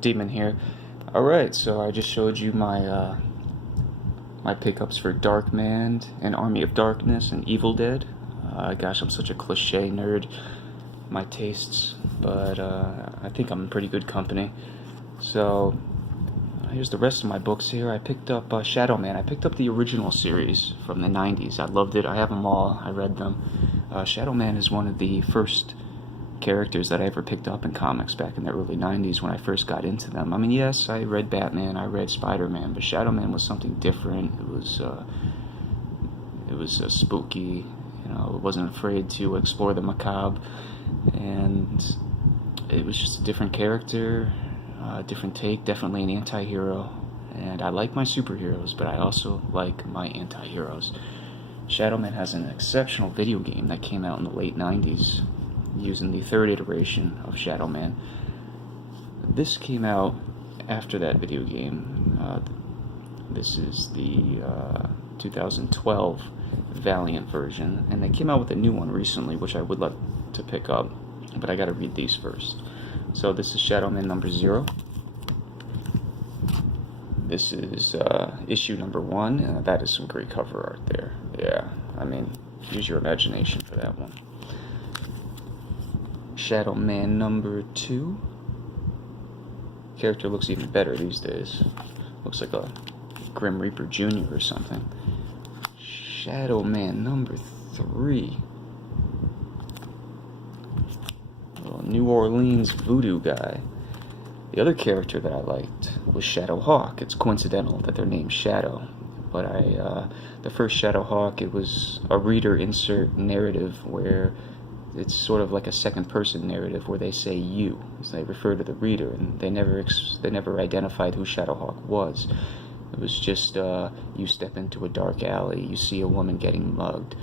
Demon here. Alright, so I just showed you my my pickups for Darkman and Army of Darkness and Evil Dead. Gosh, I'm such a cliche nerd, my tastes, but I think I'm in pretty good company. So here's the rest of my books here. I picked up Shadow Man. I picked up the original series from the 90s. I loved it. I have them all. I read them. Shadow Man is one of the first characters that I ever picked up in comics back in the early 90s when I first got into them. I mean, yes, I read Batman, I read Spider-Man, but Shadow Man was something different. It was spooky. You know, it wasn't afraid to explore the macabre, and it was just a different character, different take, definitely an anti-hero. And I like my superheroes, but I also like my anti-heroes. Shadow Man has an exceptional video game that came out in the late 90s using the third iteration of Shadow Man. This came out after that video game. This is the 2012 Valiant version, and they came out with a new one recently, which I would like to pick up, but I gotta read these first. So this is Shadow Man number 0. This is issue number 1. That is some great cover art there. Yeah, I mean, use your imagination for that one. Shadow Man number 2. Character looks even better these days. Looks like a Grim Reaper Jr. or something. Shadow Man number 3. Little New Orleans voodoo guy. The other character that I liked was Shadow Hawk. It's coincidental that they're named Shadow, but the first Shadow Hawk, it was a reader insert narrative where it's sort of like a second-person narrative where they say "you," as they refer to the reader, and they never identified who Shadowhawk was. It was just you step into a dark alley, you see a woman getting mugged,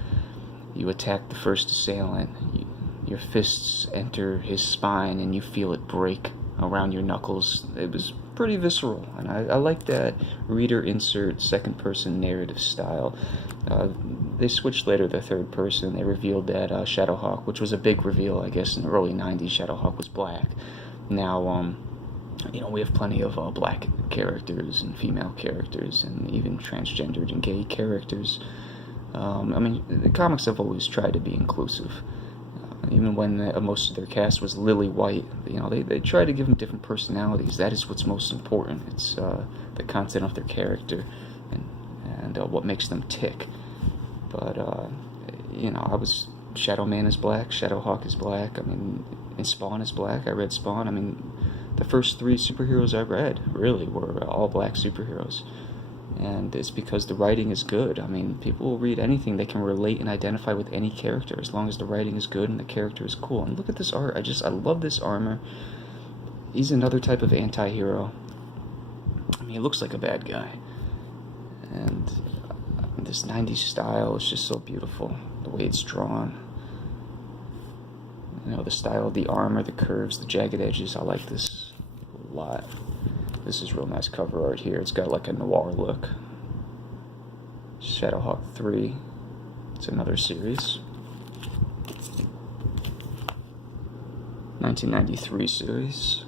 you attack the first assailant, your fists enter his spine, and you feel it break around your knuckles. It was pretty visceral, and I like that reader insert second-person narrative style. They switched later to third person. They revealed that Shadowhawk, which was a big reveal, I guess, in the early 90s, Shadowhawk was black. Now, you know, we have plenty of black characters and female characters and even transgendered and gay characters. I mean, the comics have always tried to be inclusive. Even when most of their cast was lily white, you know, they try to give them different personalities. That is what's most important. It's the content of their character and what makes them tick. But, you know, Shadow Man is black, Shadowhawk is black, I mean, and Spawn is black. I read Spawn. I mean, the first 3 superheroes I read, really, were all black superheroes. And it's because the writing is good. I mean, people will read anything. They can relate and identify with any character as long as the writing is good and the character is cool. And look at this art. I love this armor. He's another type of anti-hero. I mean, he looks like a bad guy. And this 90s style is just so beautiful. The way it's drawn. You know, the style of the armor, the curves, the jagged edges. I like this a lot. This is real nice cover art here. It's got like a noir look. Shadowhawk 3. It's another series. 1993 series.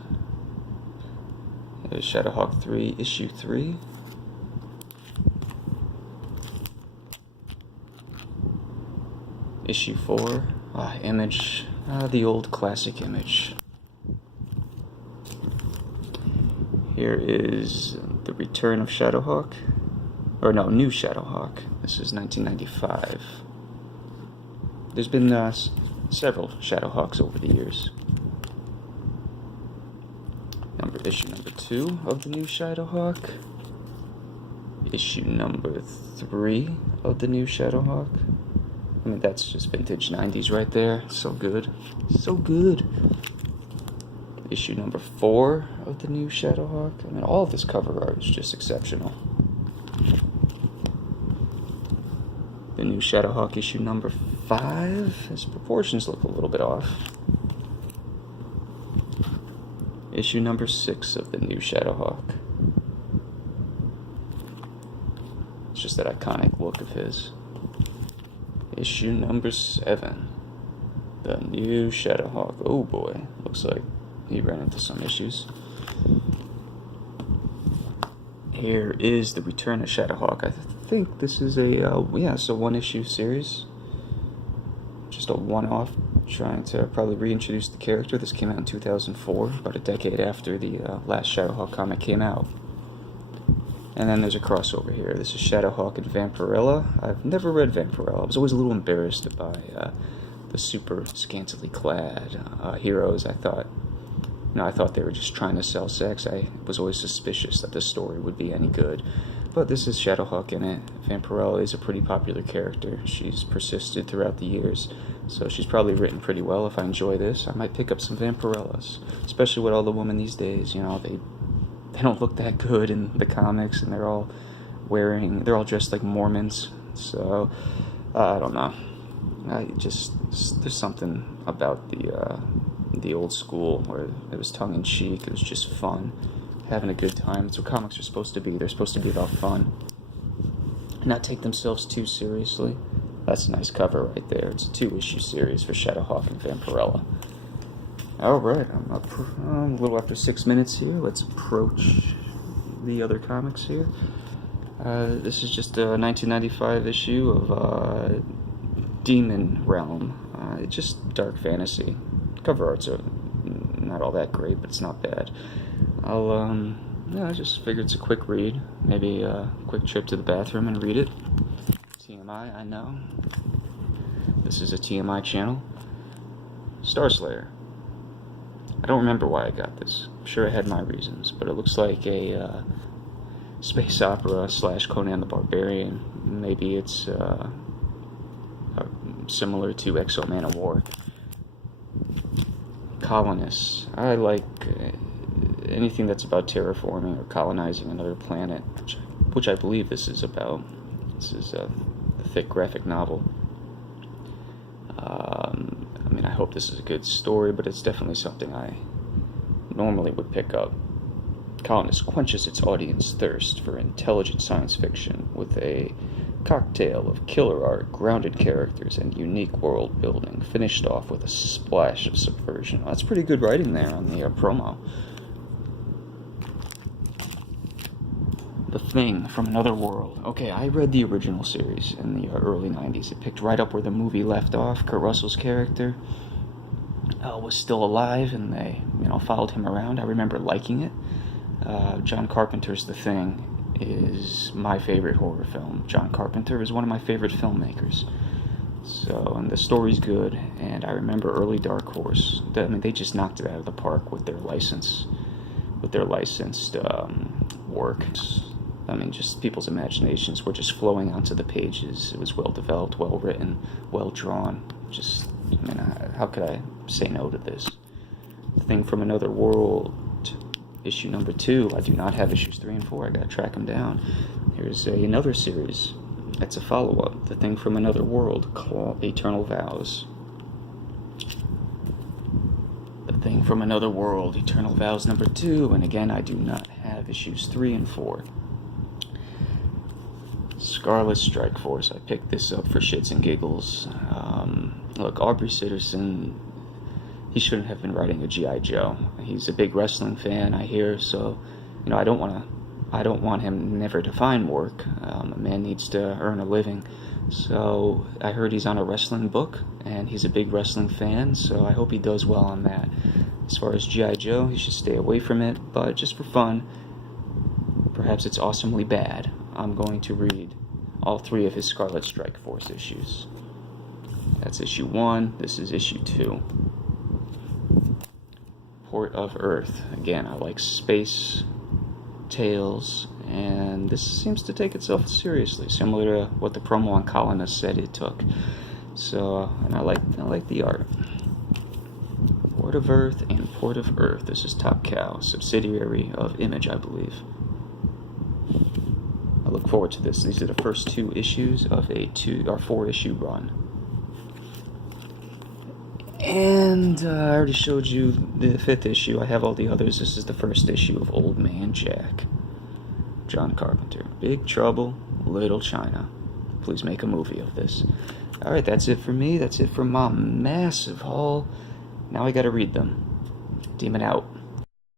There's Shadowhawk 3, issue 3. Issue 4. Image. The old classic Image. Here is The Return of Shadowhawk. Or no, New Shadowhawk. This is 1995. There's been several Shadowhawks over the years. Issue number 2 of the New Shadowhawk. Issue number 3 of the New Shadowhawk. I mean, that's just vintage 90s right there. So good. So good. Issue number 4 of the New Shadowhawk. I mean, all of this cover art is just exceptional. The New Shadowhawk issue number 5. His proportions look a little bit off. Issue number 6 of the New Shadowhawk. It's just that iconic look of his. Issue number 7. The New Shadowhawk. Oh boy, looks like he ran into some issues. Here is the Return of Shadowhawk. I think this is a, it's a one-issue series. Just a one-off, trying to probably reintroduce the character. This came out in 2004, about a decade after the last Shadowhawk comic came out. And then there's a crossover here. This is Shadowhawk and Vampirella. I've never read Vampirella. I was always a little embarrassed by the super scantily clad heroes. I thought they were just trying to sell sex. I was always suspicious that the story would be any good. But this is Shadowhawk in it. Vampirella is a pretty popular character. She's persisted throughout the years, so she's probably written pretty well. If I enjoy this, I might pick up some Vampirellas, especially with all the women these days. They don't look that good in the comics, and they're all dressed like Mormons. So I don't know. There's something about the old school where it was tongue in cheek. It was just fun, having a good time. That's what comics are supposed to be. They're supposed to be about fun, not take themselves too seriously. That's a nice cover right there. It's a 2-issue series for Shadowhawk and Vampirella. Alright, I'm up for a little after 6 minutes here. Let's approach the other comics here. This is just a 1995 issue of Demon Realm. It's just dark fantasy. Cover arts are not all that great, but it's not bad. I just figured it's a quick read. Maybe a quick trip to the bathroom and read it. TMI, I know. This is a TMI channel. Star Slayer. I don't remember why I got this. I'm sure I had my reasons, but it looks like a space opera / Conan the Barbarian. Maybe it's similar to Exo Man of War. Colonists. I like anything that's about terraforming or colonizing another planet, which I believe this is about. This is a thick graphic novel. I hope this is a good story, but it's definitely something I normally would pick up. Colonist quenches its audience thirst for intelligent science fiction with a cocktail of killer art, grounded characters, and unique world building, finished off with a splash of subversion. That's pretty good writing there on the promo. The Thing from Another World. Okay, I read the original series in the early 90s. It picked right up where the movie left off. Kurt Russell's character was still alive, and they, followed him around. I remember liking it. John Carpenter's The Thing is my favorite horror film. John Carpenter is one of my favorite filmmakers. So, and the story's good, and I remember early Dark Horse. They just knocked it out of the park with their licensed work. Just people's imaginations were just flowing onto the pages. It was well developed, well written, well drawn. How could I say no to this? The Thing from Another World, issue number 2. I do not have issues 3 and 4. I gotta track them down. Here's another series. That's a follow-up. The Thing from Another World, Eternal Vows. The Thing from Another World, Eternal Vows number 2. And again, I do not have issues 3 and 4. Scarlet Strike Force. I picked this up for shits and giggles. Look, Aubrey Sitterson, he shouldn't have been writing a G.I. Joe. He's a big wrestling fan, I hear, so, I don't want him never to find work. A man needs to earn a living. So I heard he's on a wrestling book, and he's a big wrestling fan, so I hope he does well on that. As far as G.I. Joe, he should stay away from it, but just for fun, perhaps it's awesomely bad. I'm going to read all 3 of his Scarlet Strike Force issues. That's issue 1, this is issue 2. Port of Earth. Again, I like space tales, and this seems to take itself seriously, similar to what the promo on Colonist said it took. So, and I like the art. Port of Earth and Port of Earth. This is Top Cow, subsidiary of Image, I believe. I look forward to this. These are the first 2 issues of a 4-issue run. And I already showed you the 5th issue. I have all the others. This is the first issue of Old Man Jack. John Carpenter. Big Trouble, Little China. Please make a movie of this. Alright, that's it for me. That's it for my massive haul. Now I gotta read them. Demon out.